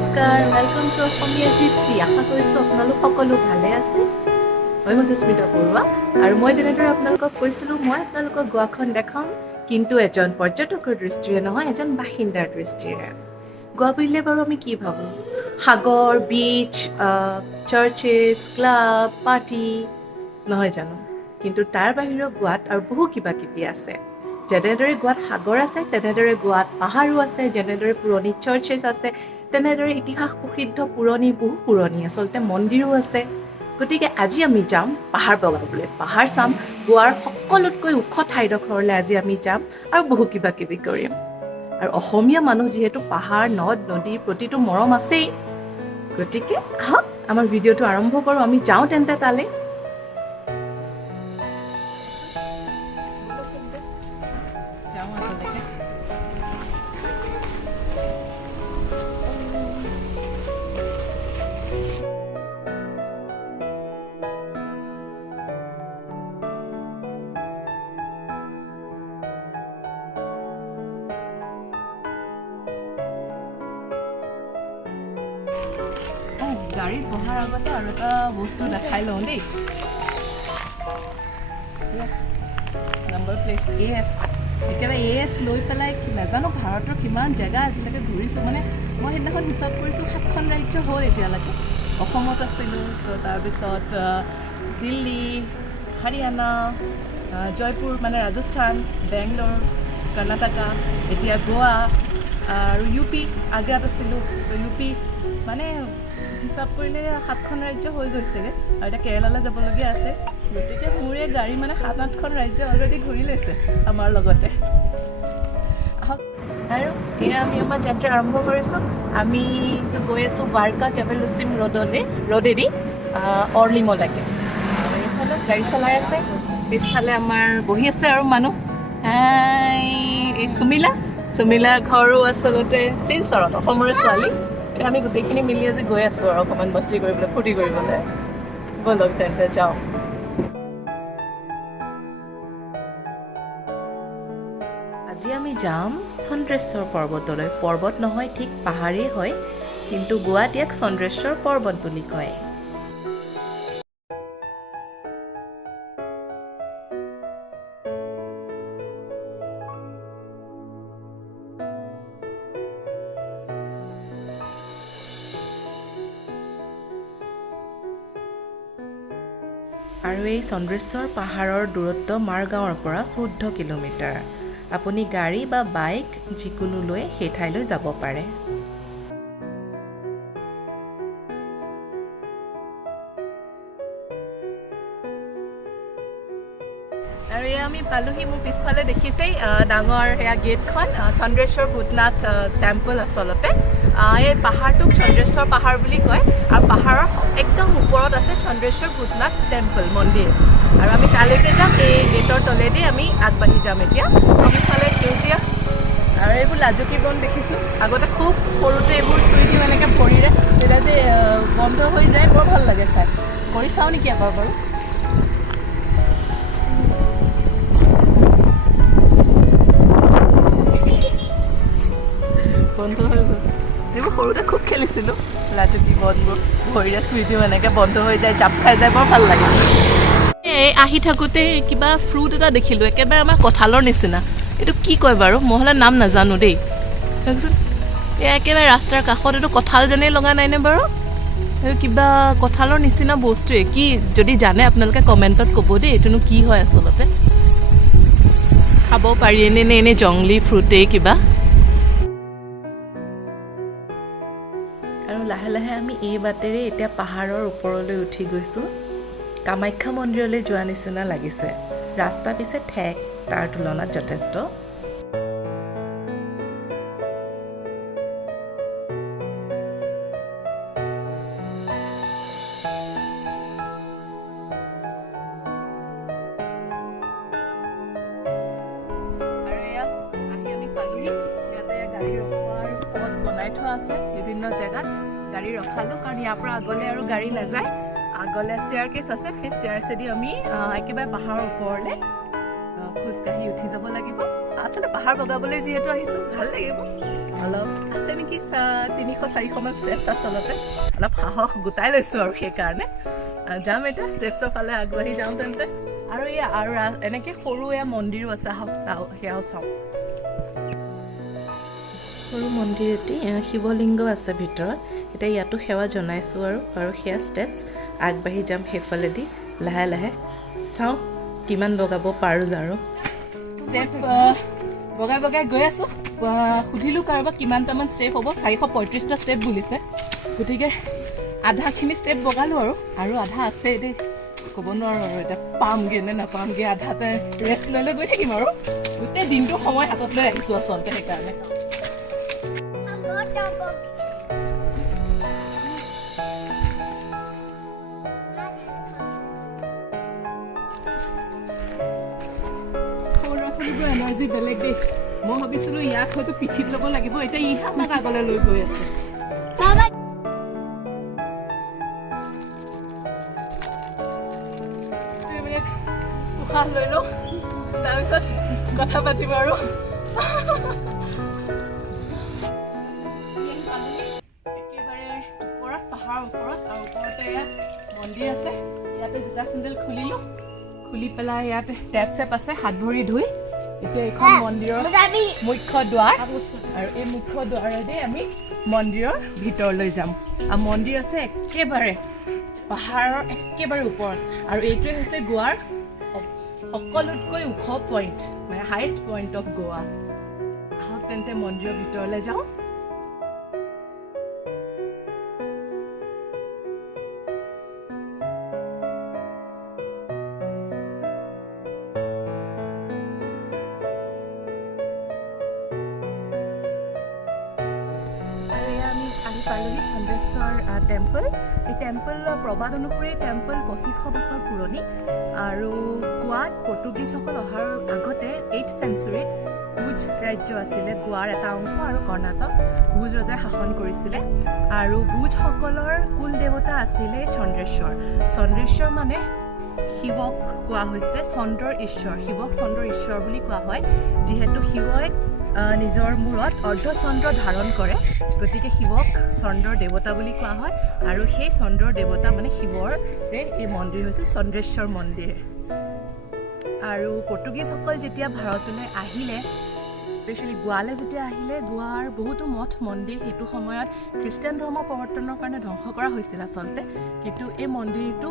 নমস্কাৰ welcome to Asomiya gypsy আশা কৰিছোঁ আপোনালোক সকলো ভালে আছে মই মধুস্মিতা বৰুৱা আৰু মই যেনেদৰে আপোনালোকক কৈছিলোঁ মই আপোনালোকক গোৱাখন দেখাম কিন্তু এজন পৰ্যটকৰ দৃষ্টিৰে নহয় এজন বাসিন্দাৰ দৃষ্টিৰে গোৱা বুলিলে বাৰু আমি কি ভাবোঁ সাগৰ বিচ চাৰ্চেছ ক্লাব পাৰ্টি নহয় জানো কিন্তু তাৰ বাহিৰেও গোৱাত আৰু বহু কিবা কিবি আছে যেনেদৰে গোৱাত সাগৰ আছে তেনেদৰে গোৱাত পাহাৰো আছে যেনেদৰে পুৰণি চাৰ্চেছ আছে তেনেদৰে ইতিহাস প্ৰসিদ্ধ বহু পুৰণি আচলতে মন্দিৰো আছে গতিকে আজি আমি যাম পাহাৰ বগাবলৈ পাহাৰ চাম গোৱাৰ সকলোতকৈ ওখ ঠাইডোখৰলৈ আজি আমি যাম আৰু বহু কিবা কিবি কৰিম আৰু অসমীয়া মানুহ যিহেতু পাহাৰ নদ নদীৰ প্ৰতিটো মৰম আছেই গতিকে আহক আমাৰ ভিডিঅ'টো আৰম্ভ কৰোঁ আমি যাওঁ তেন্তে তালৈ গাড়ীত বহাৰ আগতে আৰু এটা বস্তু দেখাই লওঁ দেই নম্বৰ প্লেট AS একেবাৰে AS লৈ পেলাই নাজানো ভাৰতৰ কিমান জেগা আজিলৈকে ঘূৰিছোঁ মানে মই সেইদিনাখন হিচাপ কৰিছোঁ 7খন ৰাজ্য হ'ল এতিয়ালৈকে অসমত আছিলোঁ তাৰপিছত দিল্লী হাৰিয়ানা জয়পুৰ মানে ৰাজস্থান বেংগলোৰ কৰ্ণাটকা এতিয়া গোৱা আৰু UP আগ্ৰাত আছিলোঁ UP মানে হিচাপ কৰিলে 7খন ৰাজ্য হৈ গৈছেগৈ আৰু এতিয়া কেৰেলালৈ যাবলগীয়া আছে গতিকে মোৰ এই গাড়ী মানে 7-8খন ৰাজ্য অলৰেডি ঘূৰি লৈছে আমাৰ লগতে আৰু এয়া আমি আমাৰ যাত্ৰা আৰম্ভ কৰিছোঁ আমি গৈ আছোঁ ৱাৰ্কা কেভেলুচিম ৰোডেদি অৰ্লিমলৈকে এইফালে গাড়ী চলাই আছে পিছফালে আমাৰ বহি আছে আৰু মানুহ এই চুমিলা ঘৰো আচলতে শিলচৰত অসমৰে ছোৱালী আমি গোটেইখিনি মিলি আজি গৈ আছোঁ আৰু অকণমান মস্তি কৰিবলৈ ফূৰ্তি কৰিবলৈ ব'লক তেন্তে যাওঁ আজি আমি যাম চন্দ্ৰেশ্বৰ পৰ্বতলৈ পৰ্বত নহয় ঠিক পাহাৰেই হয় কিন্তু গোৱাত ইয়াক চন্দ্ৰেশ্বৰ পৰ্বত বুলি কয় আৰু এই চন্দ্ৰেশ্বৰ পাহাৰৰ দূৰত্ব মাৰগাঁৱৰ পৰা 14 কিলোমিটাৰ আপুনি গাড়ী বা বাইক যিকোনো লৈ সেই ঠাইলৈ যাব পাৰে আৰু এয়া আমি পালোহি মোৰ পিছফালে দেখিছেই ডাঙৰ সেয়া গেটখন চন্দ্ৰেশ্বৰ ভূতনাথ টেম্পল আচলতে এই পাহাৰটোক চন্দ্ৰেশ্বৰ পাহাৰ বুলি কয় আৰু পাহাৰৰ একদম ওপৰত আছে চন্দ্ৰেশ্বৰ ভূতনাথ টেম্পল মন্দিৰ আৰু আমি তালৈকে যাম এই গেটৰ তলেদি আমি আগবাঢ়ি যাম এতিয়া পিছফালে সেউজীয়া আৰু এইবোৰ লাজুকী বন দেখিছোঁ আগতে খুব সৰুতে এইবোৰ চুই দিওঁ এনেকৈ ভৰিৰে তেতিয়া যে বন্ধ হৈ যায় বৰ ভাল লাগে চাই কৰি চাওঁ নেকি এবাৰ বাৰু বন্ধ হৈ গ'ল এইবোৰ সৰুতে খুব খেলিছিলোঁ লাজুকী বনবোৰ ভৰিৰে চুই দিওঁ এনেকৈ বন্ধ হৈ যায় জাপ খাই যায় বৰ ভাল লাগে এই আহি থাকোঁতে কিবা ফ্ৰুট এটা দেখিলোঁ একেবাৰে আমাৰ কঁঠালৰ নিচিনা এইটো কি কয় বাৰু মই হ'লে নাম নাজানো দেই তাৰপিছত এই একেবাৰে ৰাস্তাৰ কাষত এইটো কঁঠাল যেনেই লগা নাইনে বাৰু এইটো কিবা কঁঠালৰ নিচিনা বস্তুৱে কি যদি জানে আপোনালোকে কমেণ্টত ক'ব দেই এইটোনো কি হয় আচলতে খাব পাৰি এনে জংলী ফ্ৰুটেই কিবা আৰু লাহে লাহে আমি এই বাটেৰে এতিয়া পাহাৰৰ ওপৰলৈ উঠি গৈছোঁ কামাখ্যা মন্দিৰলৈ যোৱা নিচিনা লাগিছে ৰাস্তা পিছে ঠেক তাৰ তুলনাত যথেষ্ট আছে বিভিন্ন জেগাত গাড়ী ৰখালোঁ কাৰণ ইয়াৰ পৰা আগলৈ আৰু গাড়ী নাযায় আগলৈ ষ্টেয়াৰ কেছ আছে সেই ষ্টেয়াৰছেদি আমি একেবাৰে পাহাৰৰ ওপৰলৈ খোজকাঢ়ি উঠি যাব লাগিব আচলতে পাহাৰ বগাবলৈ যিহেতু আহিছোঁ ভাল লাগিব অলপ আছে নেকি 300-400মান ষ্টেপছ আচলতে অলপ সাহস গোটাই লৈছোঁ আৰু সেইকাৰণে যাম এতিয়া ষ্টেপছৰ ফালে আগবাঢ়ি যাওঁ তেন্তে আৰু এনেকৈ সৰু মন্দিৰো আছে আহক সেয়াও চাওঁ সৰু মন্দিৰ এটি শিৱলিংগ আছে ভিতৰত এতিয়া ইয়াতো সেৱা জনাইছোঁ আৰু সেয়া ষ্টেপছ আগবাঢ়ি যাম সেইফালেদি লাহে লাহে চাওঁ কিমান বগাব পাৰোঁ আৰু ষ্টেপ বগাই গৈ আছোঁ সুধিলোঁ কাৰোবাক কিমানটামান ষ্টেপ হ'ব 435টা ষ্টেপ বুলিছে গতিকে আধাখিনি ষ্টেপ বগালোঁ আৰু আধা আছে দেই ক'ব নোৱাৰোঁ আৰু এতিয়া পামগৈ নে নাপামগৈ আধাতে ৰেষ্ট লৈ গৈ থাকিম আৰু গোটেই দিনটো সময় হাতত লৈ আহিছোঁ আচলতে সেইকাৰণে এনাৰ্জি বেলেগ দেই মই ভাবিছিলোঁ ইয়াক হয়তো পিঠিত ল'ব লাগিব এতিয়া ইহে আমাক আগলৈ লৈ গৈ আছে উশাহ লৈ লওঁ তাৰপিছত কথা পাতিম আৰু একেবাৰে ওপৰত পাহাৰৰ ওপৰত আৰু ওপৰতে ইয়াত মন্দিৰ আছে ইয়াতে জোতা চেণ্ডেল খুলি পেলাই ইয়াতে টেপ চেপ আছে হাত ভৰি ধুই এতিয়া এইখন মন্দিৰৰ মুখ্য দুৱাৰ আৰু এই মুখ্য দুৱাৰেদি আমি মন্দিৰৰ ভিতৰলৈ যাম আৰু মন্দিৰ আছে একেবাৰে পাহাৰৰ একেবাৰে ওপৰত আৰু এইটোৱে হৈছে গোৱাৰ সকলোতকৈ ওখ পইণ্ট মানে হাইষ্ট পইণ্ট অফ গোৱা আহক তেন্তে মন্দিৰৰ ভিতৰলৈ যাওঁ পালোহি চন্দ্ৰেশ্বৰ টেম্পল এই টেম্পলৰ প্ৰবাদ অনুসৰি টেম্পল 2500 বছৰ পুৰণি আৰু গোৱাত পৰ্তুগীজসকল অহাৰ আগতে 8th চেঞ্চুৰীত ভোজ ৰাজ্য আছিলে গোৱাৰ এটা অংশ আৰু কৰ্ণাটক ভোজ ৰজাই শাসন কৰিছিলে আৰু ভোজসকলৰ কুল দেৱতা আছিলে চন্দ্ৰেশ্বৰ মানে শিৱক কোৱা হৈছে চন্দ্ৰৰ ঈশ্বৰ শিৱক চন্দ্ৰৰ ঈশ্বৰ বুলি কোৱা হয় যিহেতু শিৱই নিজৰ মূৰত অৰ্ধচন্দ্ৰ ধাৰণ কৰে গতিকে শিৱক চন্দ্ৰৰ দেৱতা বুলি কোৱা হয় আৰু সেই চন্দ্ৰৰ দেৱতা মানে শিৱৰে এই মন্দিৰ হৈছে চন্দ্ৰেশ্বৰ মন্দিৰ আৰু পৰ্তুগীজসকল যেতিয়া ভাৰতলৈ আহিলে স্পেচিয়েলি গোৱালৈ যেতিয়া আহিলে গোৱাৰ বহুতো মঠ মন্দিৰ সেইটো সময়ত খ্ৰীষ্টান ধৰ্ম প্ৰৱৰ্তনৰ কাৰণে ধ্বংস কৰা হৈছিল আচলতে কিন্তু এই মন্দিৰটো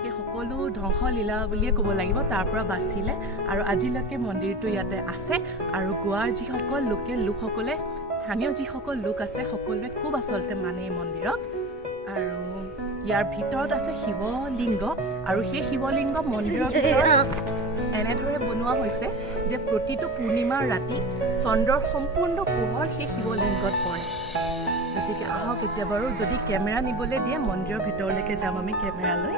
সেই সকলো ধ্বংসলীলা বুলিয়ে ক'ব লাগিব তাৰ পৰা বাচিলে আৰু আজিলৈকে মন্দিৰটো ইয়াতে আছে আৰু গোৱাৰ যিসকল লোকসকলে স্থানীয় যিসকল লোক আছে সকলোৱে খুব আচলতে মানে এই মন্দিৰক আৰু ইয়াৰ ভিতৰত আছে শিৱলিংগ আৰু সেই শিৱলিংগ মন্দিৰৰ ভিতৰত এনেদৰে বনোৱা হৈছে যে প্ৰতিটো পূৰ্ণিমাৰ ৰাতি চন্দ্ৰৰ সম্পূৰ্ণ পোহৰ সেই শিৱলিংগত পৰে গতিকে আহক এতিয়া বাৰু যদি কেমেৰা নিবলৈ দিয়ে মন্দিৰৰ ভিতৰলৈকে যাম আমি কেমেৰা লৈ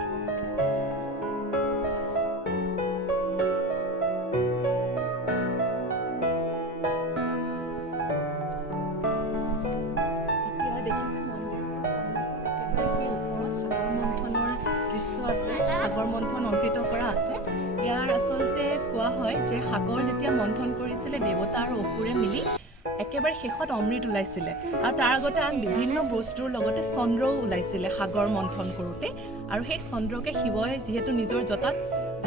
সাগৰ মন্থন অংকিত কৰা আছে ইয়াৰ আচলতে কোৱা হয় যে সাগৰ যেতিয়া মন্থন কৰিছিলে দেৱতা আৰু অসুৰে মিলি একেবাৰে শেষত অমৃত ওলাইছিলে আৰু তাৰ আগতে আন বিভিন্ন বস্তুৰ লগতে চন্দ্ৰও ওলাইছিলে সাগৰ মন্থন কৰোঁতে আৰু সেই চন্দ্ৰকে শিৱই যিহেতু নিজৰ জটাত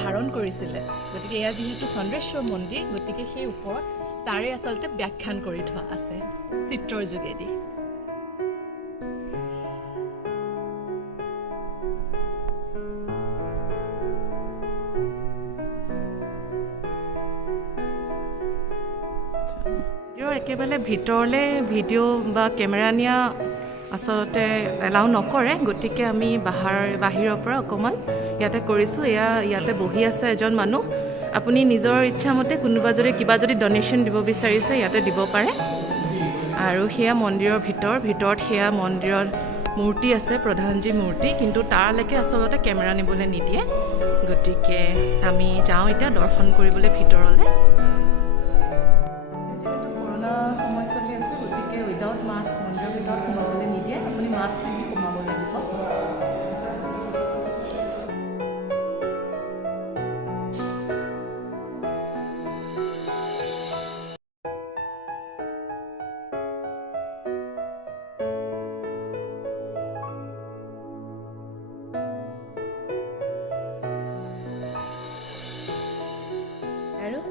ধাৰণ কৰিছিলে গতিকে এয়া যিহেতু চন্দ্ৰেশ্বৰ মন্দিৰ গতিকে সেই ওপৰত তাৰে আচলতে ব্যাখ্যান কৰি থোৱা আছে চিত্ৰৰ যোগেদি একেবাৰে ভিতৰলৈ ভিডিঅ' বা কেমেৰা নিয়া আচলতে এলাউ নকৰে গতিকে আমি বাহিৰৰ পৰা অকণমান ইয়াতে কৰিছোঁ ইয়াতে বহি আছে এজন মানুহ আপুনি নিজৰ ইচ্ছামতে কোনোবা যদি ডনেশ্যন দিব বিচাৰিছে ইয়াতে দিব পাৰে আৰু সেয়া মন্দিৰৰ ভিতৰত সেয়া মন্দিৰৰ মূৰ্তি আছে প্ৰধানজী মূৰ্তি কিন্তু তালৈকে আচলতে কেমেৰা নিবলৈ নিদিয়ে গতিকে আমি যাওঁ এতিয়া দৰ্শন কৰিবলৈ ভিতৰলৈ সময় চলি আছে গতিকে উইদাউট মাস্ক মন্দিৰৰ ভিতৰত সোমাবলৈ নিদিয়ে আপুনি মাস্ক পিন্ধি সোমাব লাগিব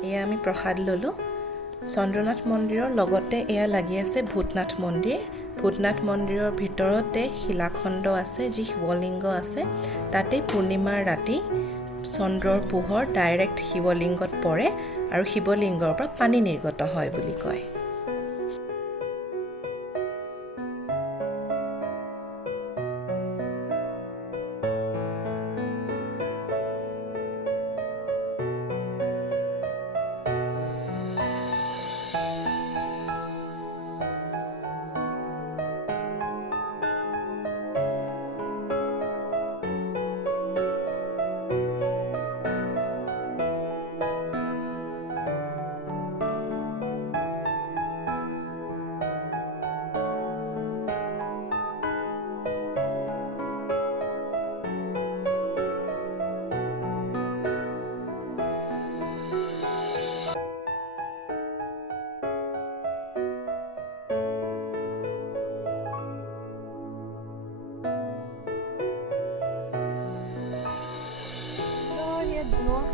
এয়া আমি প্ৰসাদ ল'লোঁ। চন্দ্ৰনাথ মন্দিৰৰ লগতে এয়া লাগি আছে ভূতনাথ মন্দিৰ। ভূতনাথ মন্দিৰৰ ভিতৰতে শিলাখণ্ড আছে, যি শিৱলিংগ আছে। তাতে পূৰ্ণিমাৰ ৰাতি চন্দ্ৰৰ পোহৰ ডাইৰেক্ট শিৱলিংগত পৰে আৰু শিৱলিংগৰ পৰা পানী নিৰ্গত হয় বুলি কয়।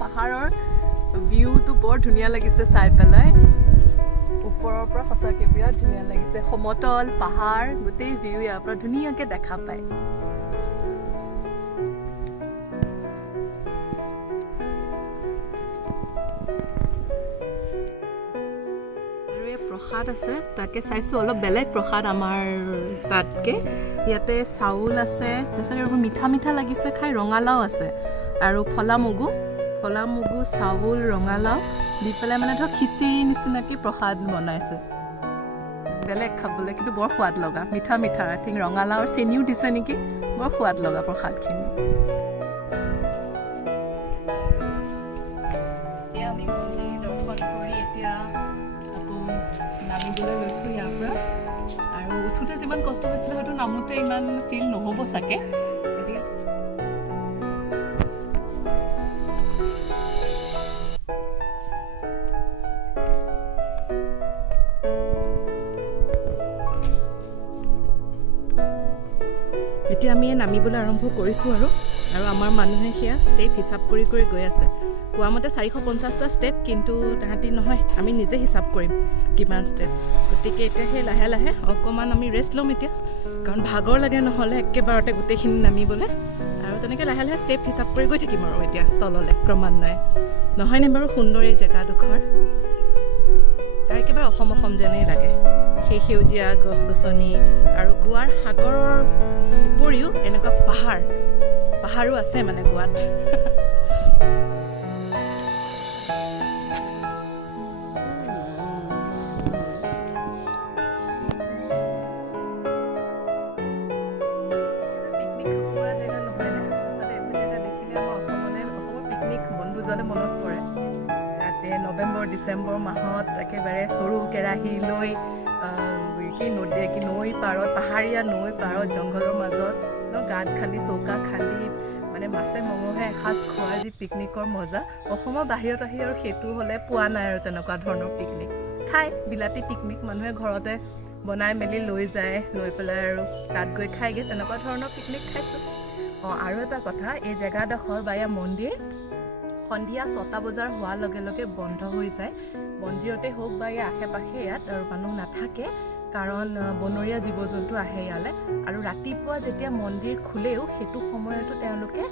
পাহাৰৰ ভিউটো বৰ ধুনীয়া লাগিছে চাই পেলাই। ওপৰৰ পৰা সঁচাকৈ বিৰাট ধুনীয়া লাগিছে। সমতল পাহাৰ গোটেই ভিউ ইয়াৰ পৰা ধুনীয়াকৈ দেখা পায়। আৰু এই প্ৰসাদ আছে, তাকে চাইছোঁ অলপ বেলেগ প্ৰসাদ আমাৰ তাতকৈ। ইয়াতে চাউল আছে, তাৰপিছত এইবোৰ মিঠা মিঠা লাগিছে খাই। ৰঙালাও আছে আৰু ফলা মগু, চাউল, ৰঙালাও দি পেলাই মানে ধৰক খিচিৰি নিচিনাকৈ প্ৰসাদ বনাইছে। বেলেগ খাবলৈ, কিন্তু বৰ সোৱাদ লগা, মিঠা মিঠা। আই থিংক ৰঙালাওৰ চেনিও দিছে নেকি, বৰ সোৱাদ লগা প্ৰসাদখিনি। এয়া আমি মন্দিৰ দৰ্শন কৰি এতিয়া আকৌ নামিবলৈ লৈছোঁ ইয়াৰ পৰা। আৰু উঠোঁতে যিমান কষ্ট হৈছিলে হয়তো নামোতে ইমান ফিল নহ'ব চাগে। এতিয়া আমি নামিবলৈ আৰম্ভ কৰিছোঁ আৰু আমাৰ মানুহে সেয়া ষ্টেপ হিচাপ কৰি কৰি গৈ আছে। কোৱা মতে 450টা ষ্টেপ, কিন্তু তাহাঁতি নহয়, আমি নিজে হিচাপ কৰিম কিমান ষ্টেপ। গতিকে এতিয়া সেই লাহে লাহে অকণমান আমি ৰেষ্ট ল'ম এতিয়া, কাৰণ ভাগৰ লাগে নহ'লে একেবাৰতে গোটেইখিনি নামিবলৈ। আৰু তেনেকৈ লাহে লাহে ষ্টেপ হিচাপ কৰি গৈ থাকিম আৰু এতিয়া তললৈ ক্ৰমান্বয়ে। নহয়নে বাৰু সুন্দৰ এই জেগাডোখৰ? তাৰ একেবাৰে অসম অসম যেনেই লাগে। সেই সেউজীয়া গছ গছনি আৰু গোৱাৰ সাগৰৰ উপৰিও এনেকুৱা পাহাৰো আছে মানে গোৱাত। মনত পৰে তাতে নৱেম্বৰ ডিচেম্বৰ মাহত একেবাৰে চৰু কেৰাহী লৈ নৈ পাৰত, পাহাৰীয়া নৈ পাৰত, জংঘলৰ মাজত গাঁত খান্দি, চৌকা খান্দি মানে মাছে মঙহে এসাঁজ খোৱাৰ যি পিকনিকৰ মজা, অসমৰ বাহিৰত আহি আৰু সেইটো হ'লে পোৱা নাই আৰু তেনেকুৱা ধৰণৰ পিকনিক। খাই বিলাতী পিকনিক মানুহে ঘৰতে বনাই মেলি লৈ যায়, লৈ পেলাই আৰু তাত গৈ খাইগৈ, তেনেকুৱা ধৰণৰ পিকনিক খাইছোঁ। আৰু এটা কথা, এই জেগাডোখৰ বা ইয়াৰ মন্দিৰ সন্ধিয়া 6টা বজাৰ হোৱাৰ লগে লগে বন্ধ হৈ যায়। মন্দিৰতে হওক বা ইয়াৰ আশে পাশে ইয়াত আৰু মানুহ নাথাকে, কাৰণ বনৰীয়া জীৱ জন্তু আহে ইয়ালৈ। আৰু ৰাতিপুৱা যেতিয়া মন্দিৰ খোলেও সেইটো সময়তো তেওঁলোকে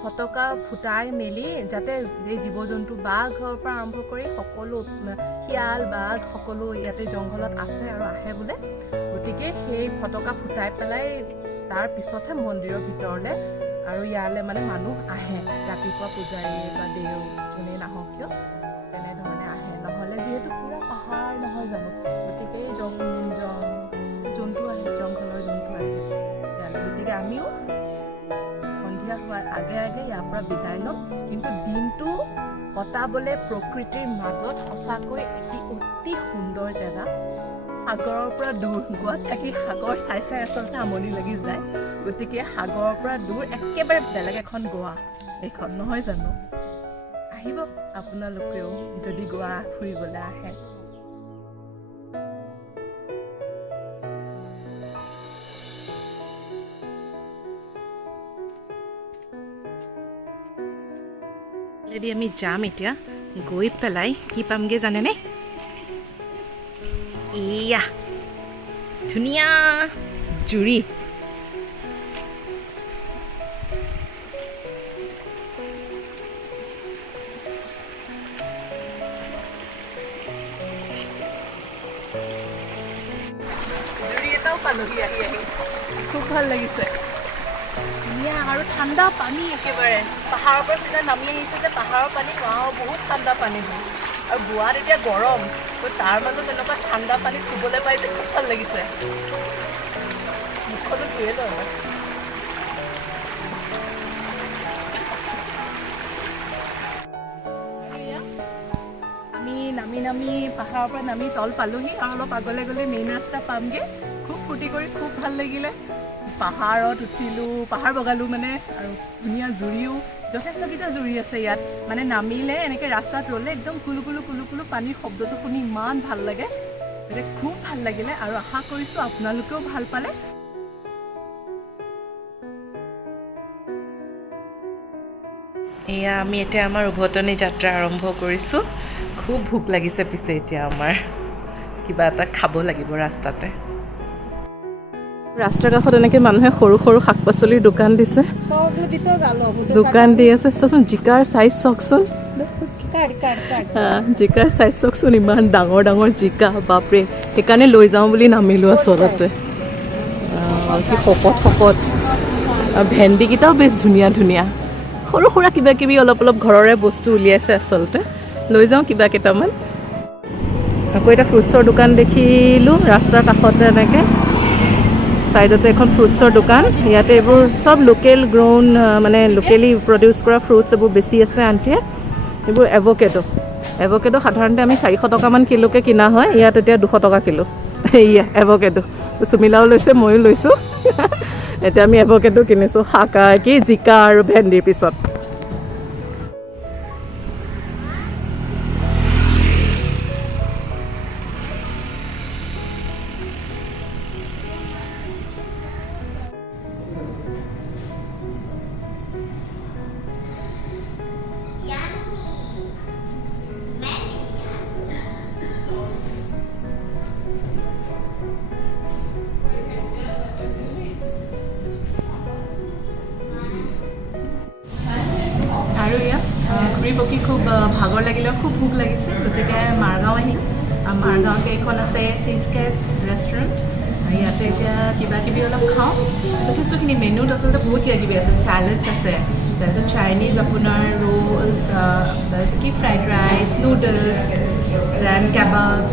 ফটকা ফুটাই মেলি, যাতে এই জীৱ জন্তু বাঘৰ পৰা আৰম্ভ কৰি সকলো শিয়াল বাঘ সকলো ইয়াতে জংঘলত আছে আৰু আহে বোলে। গতিকে সেই ফটকা ফুটাই পেলাই তাৰ পিছতহে মন্দিৰৰ ভিতৰলৈ আৰু ইয়ালৈ মানে মানুহ আহে। ৰাতিপুৱা পূজাৰী বা দেও যোনেই নাহক কিয় তেনেধৰণে আহে। নহ'লে যিহেতু পূৰা পাহাৰ নহয় জানো, গতিকে জন্তু আহে, জংঘলৰ জন্তু আহে ইয়ালৈ। গতিকে আমিও সন্ধিয়া হোৱাৰ আগে আগে ইয়াৰ পৰা বিদায় ল'ম। কিন্তু দিনটো কটাবলৈ প্ৰকৃতিৰ মাজত সঁচাকৈ এটি অতি সুন্দৰ জেগা। সাগৰৰ পৰা দূৰ, গোৱাত থাকি সাগৰ চাই চাই আচলতে আমনি লাগি যায়। গতিকে সাগৰৰ পৰা দূৰ একেবাৰে বেলেগ এখন গোৱা এইখন, নহয় জানো? আহিব আপোনালোকেও যদি গোৱা ফুৰিবলৈ আহে। আমি যাম এতিয়া গৈ পেলাই কি পামগৈ জানেনে? এয়া ধুনীয়া জুৰি। জুৰি এটাও পালোহি আহি আহি, খুব ভাল লাগিছে। ধুনীয়া আৰু ঠাণ্ডা পানী একেবাৰে। পাহাৰৰ পৰা চিধা নামি আহিছে যে পাহাৰৰ পানী, বহুত ঠাণ্ডা পানী হয়। আৰু গোৱাত এতিয়া গৰম, তো তাৰ মাজত এনেকুৱা ঠাণ্ডা পানী চুবলৈ পাই যে খুব ভাল লাগিছে। মুখতো ধুয়ে লয়। আমি নামি পাহাৰৰ পৰা নামি তল পালোহি আৰু অলপ আগলৈ গ'লে মেইন ৰাস্তা পামগৈ। খুব ফূৰ্তি কৰি খুব ভাল লাগিলে। পাহাৰত উঠিলোঁ, পাহাৰ বগালোঁ মানে, আৰু ধুনীয়া জুৰিও, যথেষ্টকেইটা জুৰি আছে ইয়াত। মানে নামিলে এনেকৈ ৰাস্তাত ৰ'লে একদম কুলু কুলু পানীৰ শব্দটো শুনি ইমান ভাল লাগে। গতিকে খুব ভাল লাগিলে আৰু আশা কৰিছোঁ আপোনালোকেও ভাল পালে। এয়া আমি এতিয়া আমাৰ উভতনি যাত্ৰা আৰম্ভ কৰিছোঁ। খুব ভোক লাগিছে পিছে এতিয়া আমাৰ, কিবা এটা খাব লাগিব ৰাস্তাতে। ৰাস্তাৰ কাষত এনেকৈ মানুহে সৰু সৰু শাক পাচলিৰ দোকান দিছে, দোকান দি আছে। চোৱাচোন জিকাৰ চাইজ চাওকচোন, জিকাৰ চাইজ চাওকচোন, ইমান ডাঙৰ ডাঙৰ জিকা, বাপৰে। সেইকাৰণে লৈ যাওঁ বুলি নামিলোঁ আচলতে। কি শকত শকত। আৰু ভেন্দিকেইটাও বেছ ধুনীয়া ধুনীয়া। সৰু সুৰা কিবা কিবি অলপ অলপ ঘৰৰে বস্তু উলিয়াইছে আচলতে। লৈ যাওঁ কিবা কেইটামান। আকৌ এটা ফ্ৰুটছৰ দোকান দেখিলোঁ ৰাস্তাৰ কাষতে, এনেকৈ ছাইডতে এখন ফ্ৰুটছৰ দোকান। ইয়াতে এইবোৰ চব লোকেল গ্ৰ'ন, মানে লোকেলি প্ৰডিউচ কৰা ফ্ৰুটছ এইবোৰ বেছি আছে আণ্টিয়ে। এইবোৰ এভ'কেডো সাধাৰণতে আমি 400 টকামান কিলোকৈ কিনা হয়, ইয়াত এতিয়া 200 টকা কিলো। এয়া এভ'কেডো। সুমিলাও লৈছে, ময়ো লৈছোঁ। এতিয়া আমি এভ'কেডো কিনিছোঁ, জিকা আৰু ভেন্দিৰ পিছত। আৰু ইয়াত ঘূৰি পকি খুব ভাগৰ লাগিলে, খুব ভোক লাগিছে, গতিকে মাৰগাঁও আহিম। মাৰগাঁৱতে এইখন আছে চিজকেছ ৰেষ্টুৰেণ্ট। ইয়াতে এতিয়া কিবা কিবি অলপ খাওঁ। যথেষ্টখিনি মেনুত আচলতে বহুত কিবা কিবি আছে। চেলাডছ আছে, তাৰপিছত চাইনিজ আপোনাৰ ৰোলছ, তাৰপিছত কি ফ্ৰাইড ৰাইচ, নুডলছ, দেন কেবাবছ,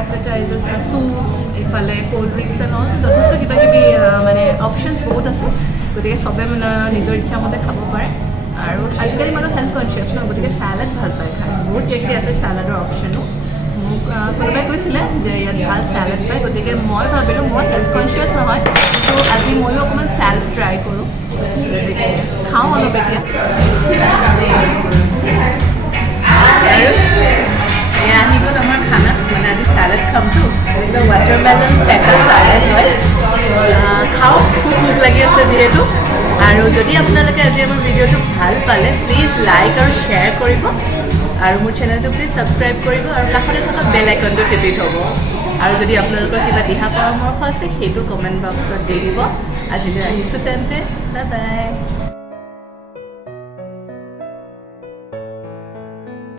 এপেটাইজাৰ্ছ, চুপছ, এইফালে ক'ল্ড ড্ৰিংকছ এণ্ড অল। যথেষ্ট কিবা কিবি মানে অপশ্যনছ বহুত আছে। গতিকে চবে মানে নিজৰ ইচ্ছামতে খাব পাৰে। আৰু আজিকালি মানুহ হেল্থ কনচিয়াছ ন, গতিকে চেলাড ভাল পায় খাই। বহুত কিবা আছে চেলাডৰ অপশ্যনো। মোক কোনোবাই কৈছিলে যে ইয়াত ভাল চেলাড পায়, গতিকে মই ভাবিলোঁ মই হেল্থ কনচিয়াছ নহয়, তো আজি ময়ো অকণমান চেলাড ট্ৰাই কৰোঁ। খাওঁ অলপ এতিয়া। আৰু এয়া আহি গ'ল আমাৰ খানা, মানে আজি চেলাড খামতো। একদম ৱাটাৰমেলন পেপাৰ চেলাড হয়। খাওঁ, খুব ভোক লাগি আছে যিহেতু। আৰু যদি আপোনালোকে আজি আমাৰ ভিডিঅ'টো ভাল পালে, প্লিজ লাইক আৰু শ্বেয়াৰ কৰিব, আৰু মোৰ চেনেলটো প্লিজ ছাবস্ক্ৰাইব কৰিব, আৰু কাষতে থকা বেল আইকনটো টিপি থ'ব। আৰু যদি আপোনালোকৰ কিবা দিহা পৰামৰ্শ আছে, সেইটো কমেণ্ট বক্সত দি দিব। আজিলৈ আহিছোঁ তেন্তে, বাই বাই।